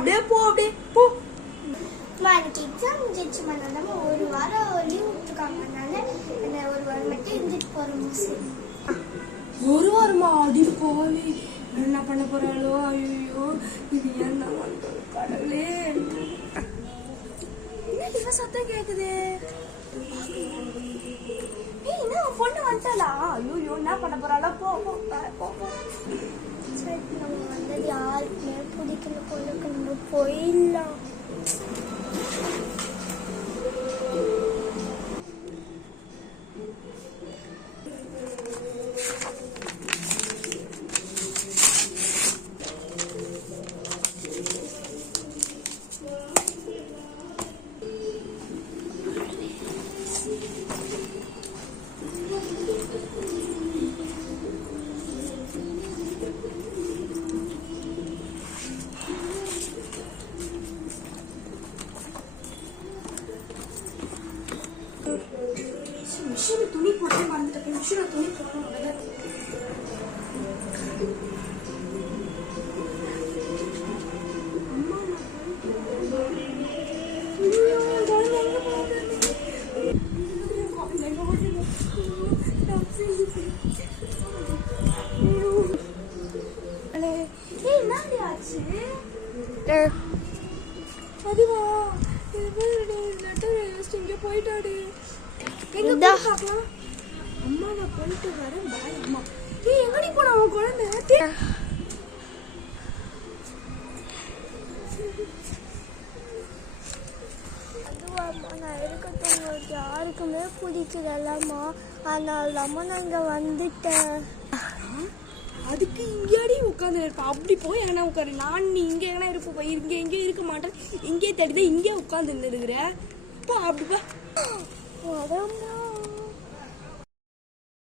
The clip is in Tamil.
அப்படியே போ அப்படியே போ. எனக்கு எக்ஸாம் முடிஞ்சிச்சு நம்ம ஒரு வாரம் லீவ் விட்டுருக்காங்க. அதனால ஒரு வாரம் மட்டும் இருந்துட்டு போறோம். ஒரு வாரமா? அடி போவே, என்ன பண்ண போறாளோ? ஐயோ இது என்ன கடவுளே. என்ன சத்தம் கேக்குது? என்ன பொண்ணு வந்துட்டாளா? ஐயோ என்ன பண்ண போறாளோ? போ போ போ. சரி நம்ம வந்தது யாருக்குமே பிடிக்கல பொண்ணுக்கு, நம்ம போயிடலாம். மிஷின் துணி போட்டு மறந்துட்டேன். மிஷினை துணி போடணும். அதுவா லெட்டர் இங்க போயிட்டாடு. அம்மா நான் போயிட்டு வரேன். பாய் அம்மா. எங்கடி போன அவன் குழந்தை? அதுவா அம்மா நான் இருக்கட்டும், யாருக்குமே பிடிக்கலம்மா. அதனால அம்மா நான் இங்க வந்துட்டேன். அதுக்கு இங்கேடி உட்காந்து இருப்பா. அப்படி போய் எங்கன்னா உட்காரு. நான் நீ இங்கே எங்கன்னா இருப்ப. இங்கே எங்கேயும் இருக்க மாட்டேன். இங்கே தேடிதான் இங்கே உட்காந்து இருக்கிற. அப்போ அப்படிப்பா.